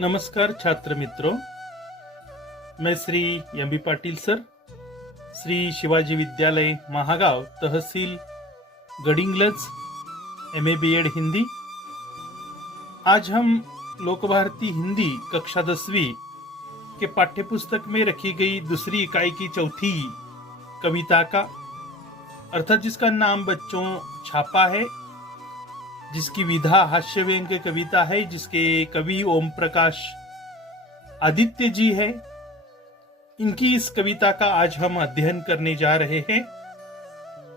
नमस्कार छात्र मित्रों, मैं Shri M B Patil sir, Shri Shivaji Vidyalaya Mahagaon, तहसील गडिंग्लज, MA BEd हिंदी। आज हम लोक भारती हिंदी कक्षा 10वीं के पाठ्यपुस्तक में रखी गई दूसरी इकाई की चौथी कविता का अर्थात जिसका नाम बच्चों छापा है, जिसकी विधा हास्य व्यंग्य कविता है, जिसके कवि ओम प्रकाश आदित्य जी है। इनकी इस कविता का आज हम अध्ययन करने जा रहे हैं।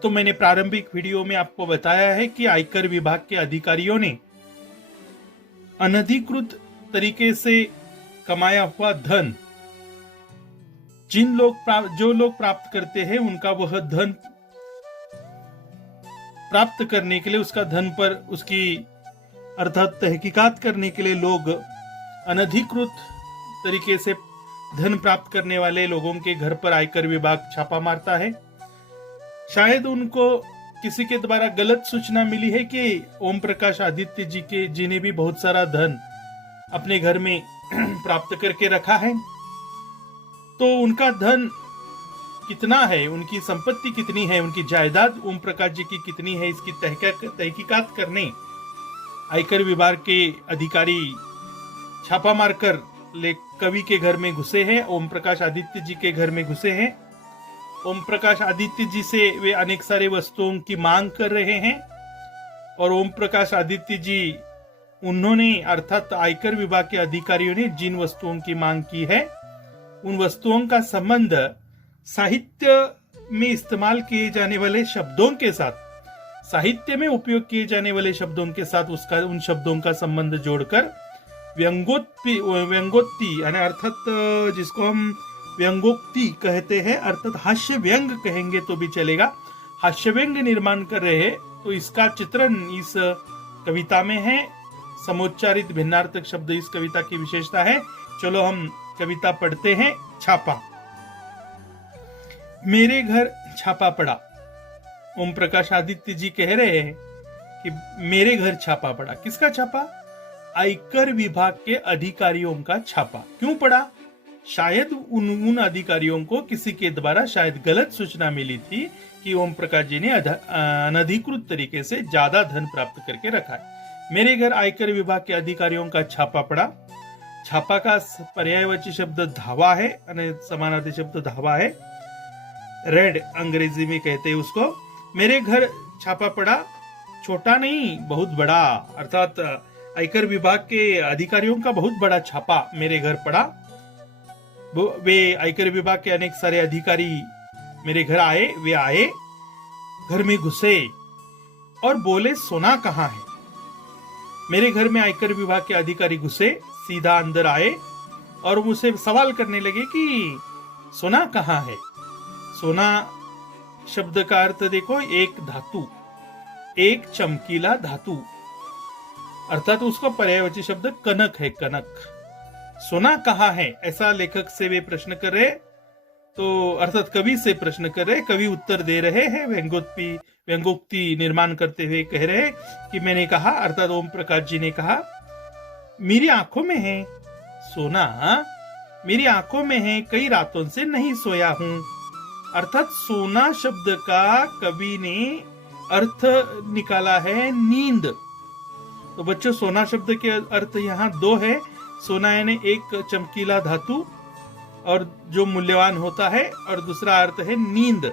तो मैंने प्रारंभिक वीडियो में आपको बताया है कि आयकर विभाग के अधिकारियों ने अनधिकृत तरीके से कमाया हुआ धन जो लोग प्राप्त करते हैं, उनका वह धन प्राप्त करने के लिए, उसका धन पर उसकी अर्थात तहकीकात करने के लिए लोग अनधिकृत तरीके से धन प्राप्त करने वाले लोगों के घर पर आयकर विभाग छापा मारता है। शायद उनको किसी के द्वारा गलत सूचना मिली है कि ओम प्रकाश आदित्य जी ने भी बहुत सारा धन अपने घर में प्राप्त करके रखा है। तो उनका धन कितना है, उनकी संपत्ति कितनी है, उनकी जायदाद ओम प्रकाश जी की कितनी है, इसकी तहकीकात करने आयकर विभाग के अधिकारी छापा मारकर कवि के घर में घुसे हैं, ओम प्रकाश आदित्य जी के घर में घुसे हैं। ओम प्रकाश आदित्य जी से वे अनेक सारे वस्तुओं की मांग कर रहे हैं और ओम प्रकाश आदित्य जी उन्होंने अर्थात आयकर विभाग के अधिकारियों ने जिन वस्तुओं की मांग की है, उन वस्तुओं का संबंध साहित्य में इस्तेमाल किए जाने वाले शब्दों के साथ, साहित्य में उपयोग किए जाने वाले शब्दों के साथ उन शब्दों का संबंध जोड़कर व्यंगोक्ति यानी अर्थात जिसको हम व्यंगोक्ति कहते हैं, अर्थात हास्य व्यंग कहेंगे तो भी चलेगा, हास्य व्यंग निर्माण कर रहे हैं। तो इसका चित्रण इस कविता में है। समोच्चारित भिन्नार्थक शब्द इस कविता की विशेषता है। चलो हम कविता पढ़ते हैं। छापा। मेरे घर छापा पड़ा। ओम प्रकाश आदित्य जी कह रहे हैं कि मेरे घर छापा पड़ा। किसका छापा? आयकर विभाग के अधिकारियों का छापा। क्यों पड़ा? शायद उन अधिकारियों को किसी के द्वारा शायद गलत सूचना मिली थी कि ओम प्रकाश जी ने अनधिकृत तरीके से ज्यादा धन प्राप्त करके रखा है। मेरे घर आयकर विभाग के अधिकारियों का छापा पड़ा। छापा का पर्यायवाची शब्द धावा है, समानार्थी शब्द धावा है। रेड अंग्रेजी में कहते हैं उसको। मेरे घर छापा पड़ा, छोटा नहीं बहुत बड़ा, अर्थात आयकर विभाग के अधिकारियों का बहुत बड़ा छापा मेरे घर पड़ा। वे आयकर विभाग के अनेक सारे अधिकारी मेरे घर आए। वे आए, घर में घुसे और बोले सोना कहाँ है। मेरे घर में आयकर विभाग के अधिकारी घुसे, सीधा अंदर आए और मुझसे सवाल करने लगे कि सोना कहाँ है। सोना शब्द का अर्थ देखो, एक धातु, एक चमकीला धातु, अर्थात उसका पर्यायवाची शब्द कनक है। कनक। सोना कहाँ है, ऐसा लेखक से वे प्रश्न कर रहे, तो अर्थात कवि से प्रश्न कर रहे। कवि उत्तर दे रहे हैं, व्यंगोक्ति निर्माण करते हुए कह रहे कि मैंने कहा, अर्थात ओम प्रकाश जी ने कहा, मेरी आंखों में है सोना, मेरी आंखों में है, कई रातों से नहीं सोया हूं। अर्थात सोना शब्द का कवि ने अर्थ निकाला है नींद। तो बच्चों, सोना शब्द के अर्थ यहाँ दो है। सोना यानी एक चमकीला धातु और जो मूल्यवान होता है, और दूसरा अर्थ है नींद।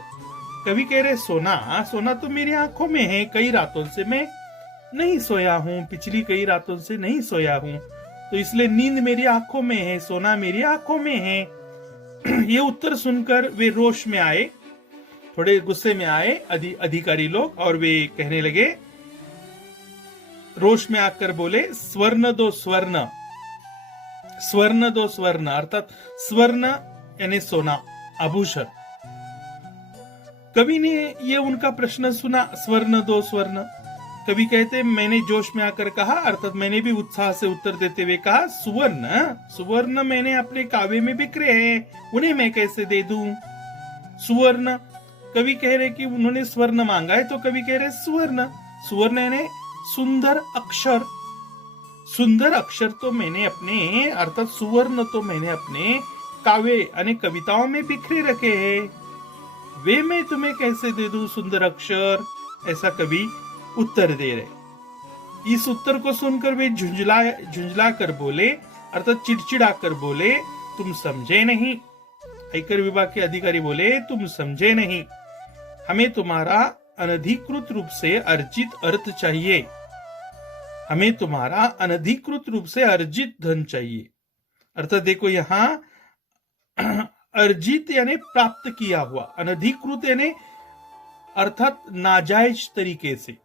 कवि कह रहे सोना, सोना तो मेरी आंखों में है, कई रातों से मैं नहीं सोया हूं, पिछली कई रातों से नहीं सोया हूं, तो इसलिए नींद मेरी आंखों में है, सोना मेरी आंखों में है। ये उत्तर सुनकर वे रोष में आए, थोड़े गुस्से में आए अधिकारी लोग, और वे कहने लगे, रोष में आकर बोले, स्वर्ण दो स्वर्ण, स्वर्ण दो स्वर्ण, अर्थात स्वर्ण यानी सोना, आभूषण। कवि ने ये उनका प्रश्न सुना, स्वर्ण दो स्वर्ण। कवि कहते, मैंने जोश में आकर कहा, अर्थात मैंने भी उत्साह से उत्तर देते हुए कहा, सुवर्ण, सुवर्ण मैंने अपने काव्य में बिखरे हैं, उन्हें मैं कैसे दे दूं। सुवर्ण, कवि कह रहे कि उन्होंने स्वर्ण मांगा है, तो कवि कह रहे सुवर्ण, सुवर्ण यानी सुंदर अक्षर, सुंदर अक्षर तो मैंने अपने अर्थात सुवर्ण तो मैंने अपने काव्य यानी कविताओं में बिखरे रखे हैं, वे मैं तुम्हें कैसे दे दूं सुंदर अक्षर, ऐसा कवि उत्तर दे रहे। इस उत्तर को सुनकर वे झुंझला कर बोले अर्थात चिड़चिड़ा कर बोले, तुम समझे नहीं। आयकर विभाग के अधिकारी बोले, तुम समझे नहीं, हमें तुम्हारा अनधिकृत रूप से अर्जित अर्थ चाहिए, हमें तुम्हारा अनधिकृत रूप से अर्जित धन चाहिए। अर्थात देखो यहाँ अर्जित यानी प्राप्त किया हुआ, अनधिकृत यानी अर्थात नाजायज तरीके से,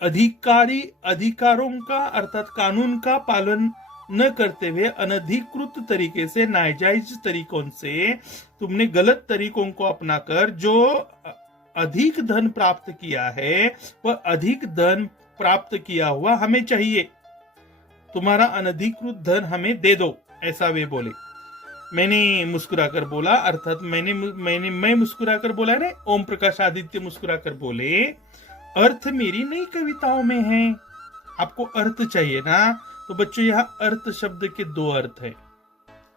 अधिकारों का अर्थात कानून का पालन न करते हुए अनधिकृत तरीके से, नाजायज तरीकों से तुमने गलत तरीकों को अपनाकर जो अधिक धन प्राप्त किया है, वह अधिक धन प्राप्त किया हुआ हमें चाहिए, तुम्हारा अनधिकृत धन हमें दे दो, ऐसा वे बोले। मैंने मुस्कुराकर बोला अर्थात मैं मुस्कुराकर बोला ना, ओम प्रकाश आदित्य मुस्कुराकर बोले, अर्थ मेरी नई कविताओं में है, आपको अर्थ चाहिए ना। तो बच्चों यहाँ अर्थ शब्द के दो अर्थ है,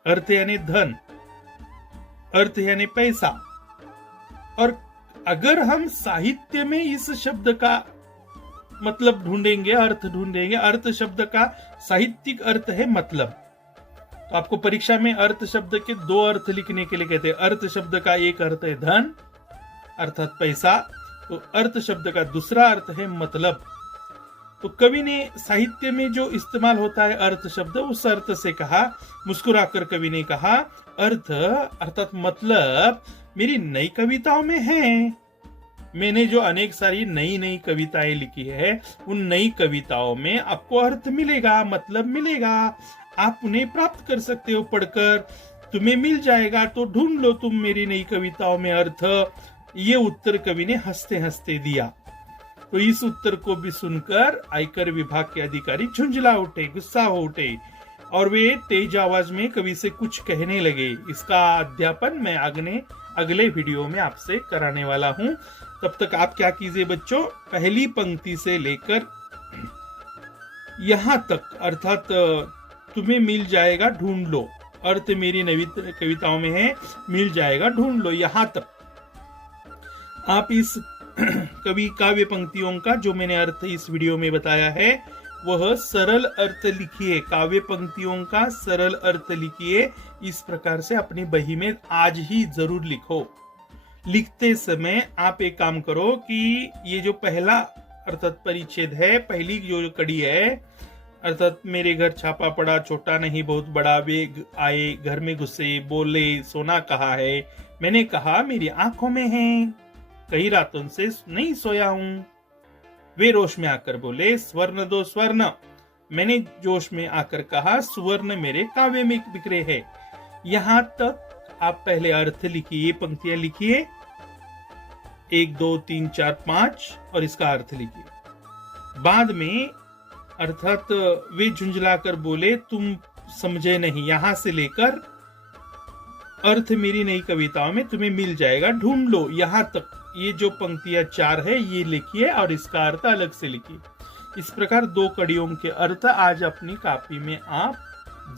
अर्थ यानी धन, अर्थ यानी पैसा। और अगर हम साहित्य में इस शब्द का मतलब ढूंढेंगे, अर्थ ढूंढेंगे, अर्थ शब्द का साहित्यिक अर्थ है मतलब। तो आपको परीक्षा में अर्थ शब्द के दो अर्थ लिखने के लिए कहते हैं। अर्थ शब्द का एक अर्थ है धन अर्थात पैसा, तो अर्थ शब्द का दूसरा अर्थ है मतलब। तो कवि ने साहित्य में जो इस्तेमाल होता है अर्थ शब्द, उस अर्थ से कहा, मुस्कुराकर कवि ने कहा, अर्थ अर्थात मतलब मेरी नई कविताओं में है। मैंने जो अनेक सारी नई नई कविताएं लिखी है, उन नई कविताओं में आपको अर्थ मिलेगा, मतलब मिलेगा, आप उन्हें प्राप्त कर सकते हो पढ़कर, तुम्हें मिल जाएगा, तो ढूंढ लो तुम मेरी नई कविताओं में अर्थ। ये उत्तर कवि ने हंसते हंसते दिया। तो इस उत्तर को भी सुनकर आयकर विभाग के अधिकारी झुंझला उठे, गुस्सा हो उठे और वे तेज आवाज में कवि से कुछ कहने लगे। इसका अध्यापन मैं अगले वीडियो में आपसे कराने वाला हूं। तब तक आप क्या कीजिए बच्चों, पहली पंक्ति से लेकर यहां तक अर्थात तुम्हें मिल जाएगा ढूंढ लो, अर्थ मेरी नई कविताओं में है, मिल जाएगा ढूंढ लो, यहां तक आप इस कवि काव्य पंक्तियों का जो मैंने अर्थ इस वीडियो में बताया है वह सरल अर्थ लिखिए, काव्य पंक्तियों का सरल अर्थ लिखिए। इस प्रकार से अपनी बही में आज ही जरूर लिखो। लिखते समय आप एक काम करो कि ये जो पहला अर्थात परिच्छेद है, पहली जो कड़ी है अर्थात मेरे घर छापा पड़ा, छोटा नहीं बहुत बड़ा, वे आए घर में घुसे, बोले सोना कहाँ है, मैंने कहा मेरी आंखों में है, कई रातों से नहीं सोया हूं। वे रोश में आकर बोले स्वर्ण दो स्वर्ण, मैंने जोश में आकर कहा सुवर्ण मेरे काव्य में बिखरे है। यहां तक आप पहले अर्थ लिखिए, पंक्तियां लिखिए 1 2 3 4 5 और इसका अर्थ लिखिए। बाद में अर्थात वे झुंझलाकर बोले तुम समझे नहीं, यहां से लेकर अर्थ मेरी नई कविताओं में तुम्हें मिल जाएगा ढूंढ लो, यहां तक ये जो पंक्तियां 4 है ये लिखिए और इसका अर्थ अलग से लिखिए। इस प्रकार 2 कड़ियों के अर्थ आज अपनी कॉपी में आप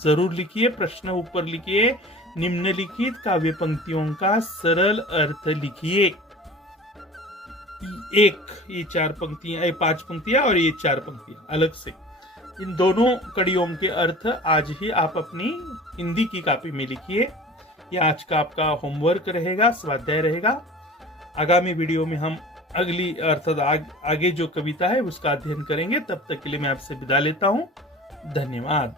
जरूर लिखिए। प्रश्न ऊपर लिखिए, निम्नलिखित काव्य पंक्तियों का सरल अर्थ लिखिए। ये 4 पंक्तियां, ये 5 पंक्तियां और ये 4 पंक्तियां अलग से, इन दोनों कड़ियों के अर्थ आज ही आप अपनी हिंदी की कॉपी में लिखिए। यह आज का आपका होमवर्क रहेगा, स्वाध्याय रहेगा। आगामी वीडियो में हम अगली अर्थात आगे जो कविता है उसका अध्ययन करेंगे। तब तक के लिए मैं आपसे विदा लेता हूँ। धन्यवाद।